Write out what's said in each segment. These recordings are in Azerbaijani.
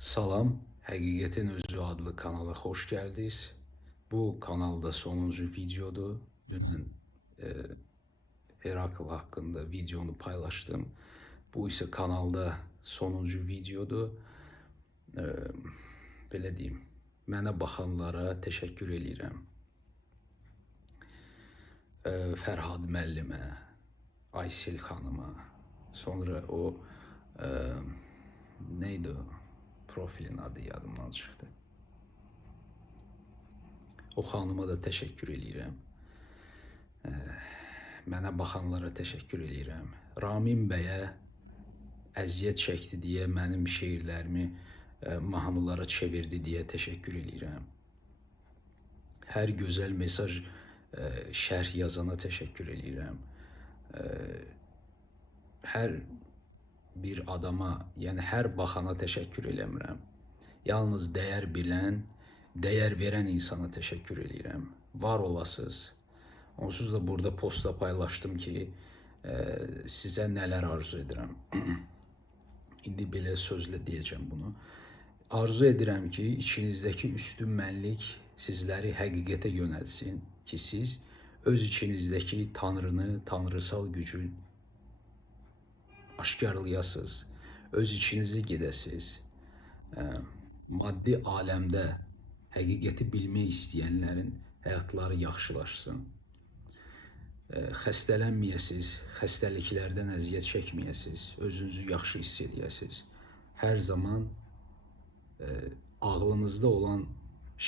Salam, Həqiqətin Özü adlı kanala xoş gəldiniz. Bu kanalda sonuncu videodur. Dünən Herakl haqqında videonu paylaşdım. Bu isə kanalda sonuncu videodur. E, Belə deyim, mənə baxanlara təşəkkür edirəm. Fərhad müəllimə, Aysel xanıma, sonra o neydi o? Profilin adı yadımdan çıxdı. O xanıma da təşəkkür edirəm. Mənə baxanlara təşəkkür edirəm. Ramin bəyə əziyyət çəkdi deyə mənim şeirlərimi mahnılara çevirdi deyə təşəkkür edirəm. Hər gözəl mesaj şərh yazana təşəkkür edirəm. Hər bir adama, yəni hər baxana təşəkkür eləmirəm. Yalnız dəyər bilən, dəyər verən insana təşəkkür edirəm. Var olasınız. Onsuz da burada posta paylaşdım ki, sizə nələr arzu edirəm. İndi belə sözlə deyəcəm bunu. Arzu edirəm ki, içinizdəki üstün mənlik sizləri həqiqətə yönəlsin ki, siz öz içinizdəki Tanrını, tanrısal gücü aşkarlayasınız, öz içinizi gedəsiniz. Maddi aləmdə həqiqəti bilmək istəyənlərin həyatları yaxşılaşsın. Xəstələnməyəsiniz, xəstəliklərdən əziyyət çəkməyəsiniz, özünüzü yaxşı hiss edəsiniz. Hər zaman ağlınızda olan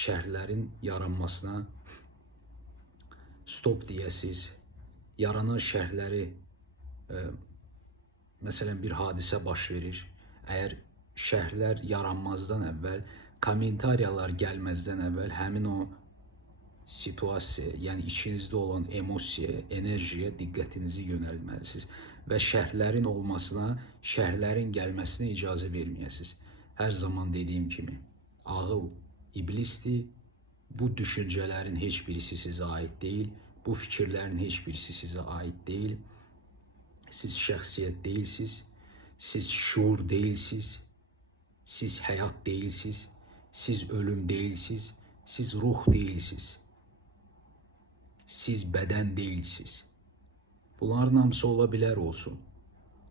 şərhlərin yaranmasına stop deyəsiniz. Yaranan şərhləri, məsələn bir hadisə baş verir. Əgər şərhlər yaranmazdan əvvəl, kommentariyalar gəlməzdən əvvəl həmin o situasiya, yəni içinizdə olan emosiyaya, enerjiyə diqqətinizi yönəlməlisiniz və şərhlərin olmasına, şərhlərin gəlməsinə icazə verməyəsiniz. Hər zaman dediyim kimi, ağıl iblisdir. Bu düşüncələrin heç birisi sizə aid deyil. Bu fikirlərin heç birisi sizə aid deyil. Siz şəxsiyyət deyilsiniz, siz şuur deyilsiniz, siz həyat deyilsiniz, siz ölüm deyilsiniz, siz ruh deyilsiniz, siz bədən deyilsiniz. Bunların hamısı ola bilər olsun,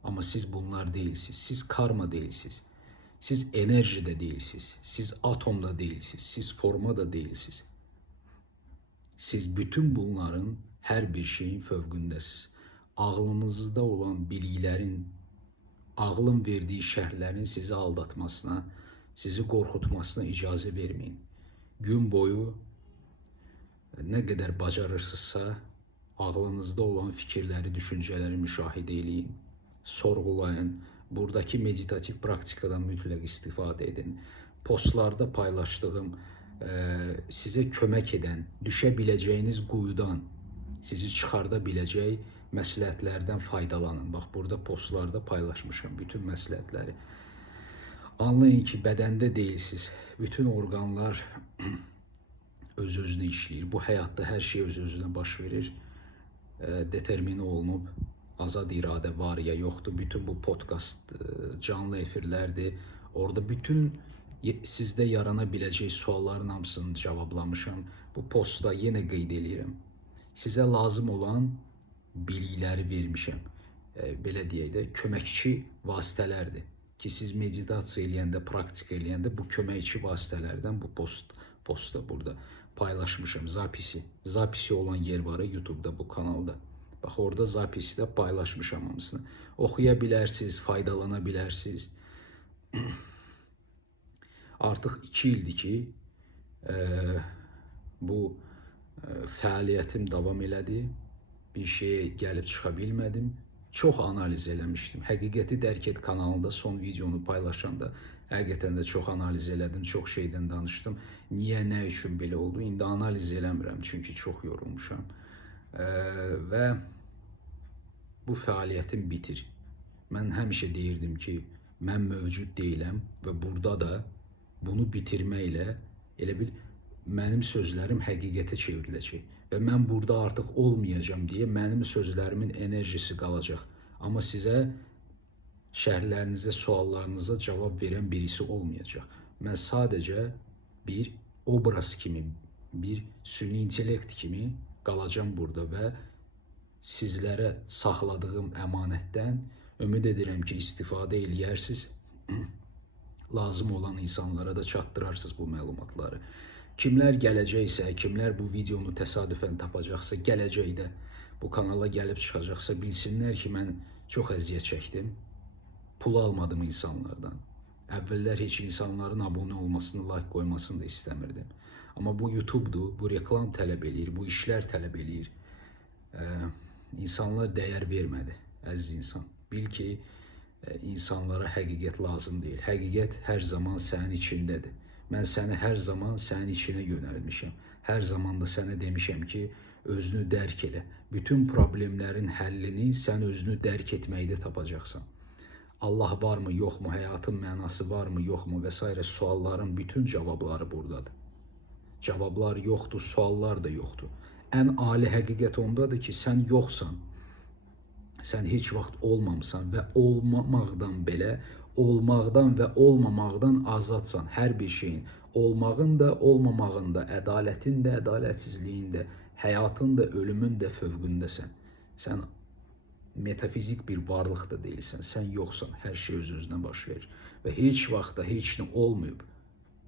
amma siz bunlar deyilsiniz, siz karma deyilsiniz, siz enerji də deyilsiniz, siz atom da deyilsiniz, siz forma da deyilsiniz. Siz bütün bunların hər bir şeyin fövqündəsiniz. Ağlınızda olan biliklərin, ağlın verdiyi şərhlərin sizi aldatmasına, sizi qorxutmasına icazə verməyin. Gün boyu nə qədər bacarırsınızsa, ağlınızda olan fikirləri, düşüncələri müşahidə eləyin, sorğulayın. Buradakı meditativ praktikadan mütləq istifadə edin. Postlarda paylaşdığım, sizə kömək edən, düşə biləcəyiniz quyudan sizi çıxarda biləcək məsləhətlərdən faydalanın. Bax, burada postlarda paylaşmışam bütün məsləhətləri. Anlayın ki, bədəndə deyilsiniz. Bütün orqanlar öz-özünə işləyir. Bu həyatda hər şey öz-özünə baş verir. Determini olunub, azad iradə var ya yoxdur. Bütün bu podkast canlı efirlərdir. Orada bütün sizdə yarana biləcək sualların hamısını cavablamışam. Bu postda yenə qeyd edirəm. Sizə lazım olan bilikləri vermişəm. Belə deyək də, köməkçi vasitələrdir ki, siz meditasiya eləyəndə, praktika eləyəndə bu köməkçi vasitələrdən bu postda burada paylaşmışam. Zapisi olan yer var YouTube'da bu kanalda. Bax, orada zapisi də paylaşmışam hamısını. Oxuya bilərsiniz, faydalana bilərsiniz. Artıq 2 ildir ki, bu fəaliyyətim davam elədi. Bir şeye gəlib çıxa bilmədim. Çox analiz eləmişdim. Həqiqəti Dərk Et kanalında son videonu paylaşanda həqiqətən də çox analiz elədim, çox şeydən danışdım. Niyə, nə üçün belə oldu? İndi analiz eləmirəm, çünki çox yorulmuşam. Və bu fəaliyyətim bitir. Mən həmişə deyirdim ki, mən mövcud deyiləm və burada da bunu bitirməklə elə bil mənim sözlərim həqiqətə çevriləcək. Və mən burada artıq olmayacağım deyə mənim sözlərimin enerjisi qalacaq. Amma sizə şərhlərinizə, suallarınıza cavab verən birisi olmayacaq. Mən sadəcə bir obraz kimi, bir süni intellekt kimi qalacağım burada və sizlərə saxladığım əmanətdən ümid edirəm ki, istifadə eləyərsiniz. Lazım olan insanlara da çatdırarsınız bu məlumatları. Kimlər gələcəksə, kimlər bu videonu təsadüfən tapacaqsa, gələcəkdə bu kanala gəlib çıxacaqsa, bilsinlər ki, mən çox əziyyət çəkdim. Pul almadım insanlardan. Əvvəllər heç insanların abunə olmasını, like qoymasını da istəmirdim. Amma bu YouTube'dur, bu reklam tələb eləyir, bu işlər tələb eləyir. İnsanlar dəyər vermədi, əziz insan. Bil ki, insanlara həqiqət lazım deyil. Həqiqət hər zaman sənin içindədir. Mən səni hər zaman sənin içinə yönəlmişəm. Hər zaman da sənə demişəm ki, özünü dərk elə. Bütün problemlərin həllini sən özünü dərk etməkdə tapacaqsan. Allah varmı, yoxmu, həyatın mənası varmı, yoxmu və s. sualların bütün cavabları buradadır. Cavablar yoxdur, suallar da yoxdur. Ən ali həqiqət ondadır ki, sən yoxsan. Sən heç vaxt olmamısan və olmamaqdan belə, olmaqdan və olmamaqdan azadsan. Hər bir şeyin, olmağın da, olmamağın da, ədalətin də, ədalətsizliyin də, həyatın da, ölümün də fövqündəsən. Sən metafizik bir varlıq da deyilsən. Sən yoxsan, hər şey öz-özünə baş verir. Və heç vaxt da heç nə olmayıb.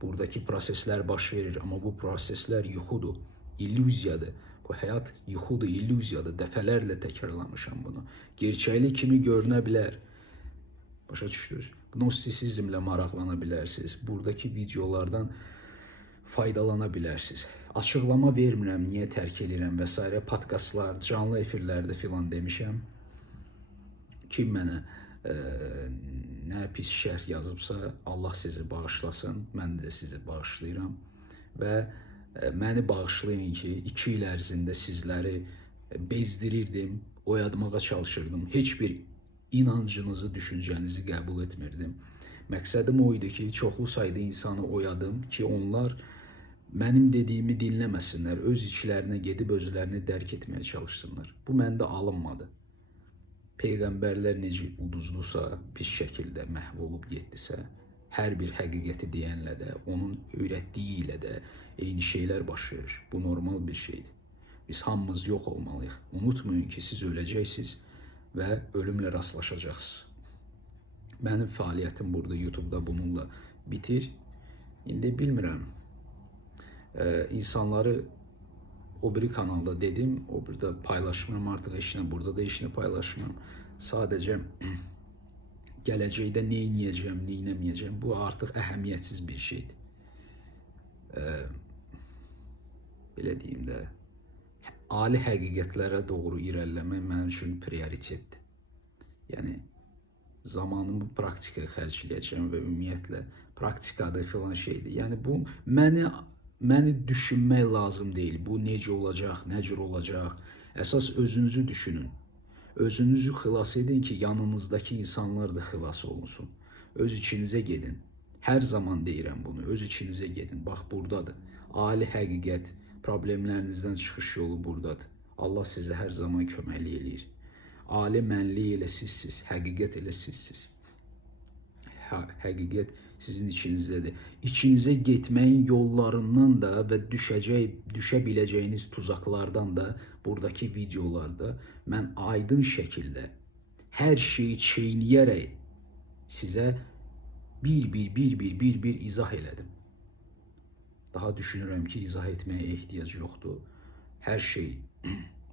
Buradakı proseslər baş verir, amma bu proseslər yuxudur, illüziyadır. Bu həyat yuxudur, illüziyadır. Dəfələrlə təkrarlamışam bunu. Gerçəklik kimi görünə bilər. Başa düşdünüz? Gnostisizmlə maraqlana bilərsiniz. Buradakı videolardan faydalana bilərsiniz. Açıqlama vermirəm, niyə tərk edirəm və s. Podkastlar, canlı efirlərdə filan demişəm. Kim mənə nə pis şərh yazıbsa, Allah sizi bağışlasın, mən də sizi bağışlayıram və məni bağışlayın ki, 2 il ərzində sizləri bezdirirdim, oyatmağa çalışırdım. Heç bir inancınızı, düşüncənizi qəbul etmirdim. Məqsədim o idi ki, çoxlu sayda insanı oyadım ki, onlar mənim dediyimi dinləməsinlər, öz içlərinə gedib özlərini dərk etməyə çalışsınlar. Bu məndə alınmadı. Peyğəmbərlər necə uduzlusa, pis şəkildə məhv olub getdisə, hər bir həqiqəti deyənlə də, onun öyrətdiyi ilə də eyni şeylər baş verir. Bu normal bir şeydir. Biz hamımız yox olmalıyıq. Unutmayın ki, siz öləcəksiniz və ölümlə rastlaşacaqsınız. Mənim fəaliyyətim burada YouTube'da bununla bitir. İndi bilmirəm, insanları o biri kanalda dedim, o burada paylaşmıram artıq işini, burada da işini paylaşmıram. Sadəcə gələcəkdə nə edəcəm, nə etməyəcəm, bu artıq əhəmiyyətsiz bir şeydir. Belə deyim də, ali həqiqətlərə doğru irəliləmək mənim üçün prioritetdir. Yəni, zamanımı praktikaya xərcləyəcəm və ümumiyyətlə praktikada filan şeydir. Yəni, bu məni düşünmək lazım deyil. Bu necə olacaq, nə cür olacaq. Əsas özünüzü düşünün. Özünüzü xilas edin ki, yanınızdakı insanlar da xilas olunsun. Öz içinizə gedin. Hər zaman deyirəm bunu, öz içinizə gedin. Bax, buradadır. Ali həqiqət, problemlərinizdən çıxış yolu buradadır. Allah sizə hər zaman köməklik eləyir. Ali mənlik elə sizsiz, həqiqət elə sizsiz. Həqiqət sizin içinizdədir. İçinizə getməyin yollarından da və düşə biləcəyiniz tuzaqlardan da buradakı videolarda mən aydın şəkildə hər şeyi çeynəyərək sizə bir izah elədim. Daha düşünürəm ki, izah etməyə ehtiyac yoxdur. Hər şey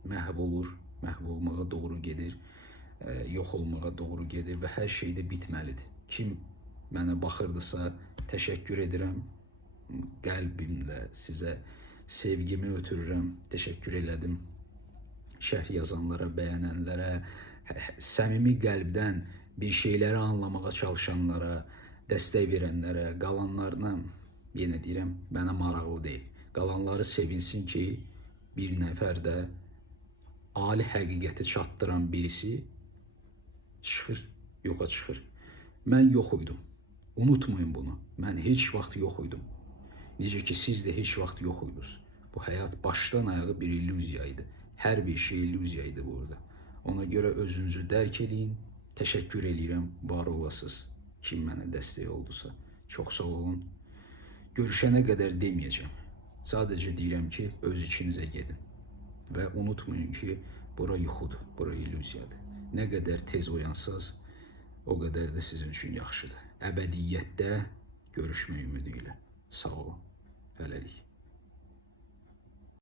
məhv olur, məhv olmağa doğru gedir, yox olmağa doğru gedir və hər şey də bitməlidir. Kim mənə baxırdısa, təşəkkür edirəm. Qəlbimlə sizə sevgimi ötürürəm, təşəkkür elədim. Şərh yazanlara, bəyənənlərə, səmimi qəlbdən bir şeyləri anlamağa çalışanlara, dəstək verənlərə, qalanlarına, yenə deyirəm, mənə maraqlı deyil. Qalanları sevinsin ki, bir nəfər də ali həqiqəti çatdıran birisi çıxır, yoxa çıxır. Mən yox idim. Unutmayın bunu. Mən heç vaxt yox idim. Necə ki, siz də heç vaxt yox idiniz. Bu həyat başdan ayağa bir illüziya idi. Hər bir şey illüziya idi burada. Ona görə özünüzü dərk edin, Təşəkkür edirəm, var olasınız. Kim mənə dəstək oldusa. Çox sağ olun. Görüşənə qədər deməyəcəm. Sadəcə deyirəm ki, öz içinizə gedin. Və unutmayın ki, bura yuxudur, bura illüziyadır. Nə qədər tez oyansaz, o qədər də sizin üçün yaxşıdır. Əbədiyyətdə görüşmək ümidi ilə. Sağ olun. Hələlik.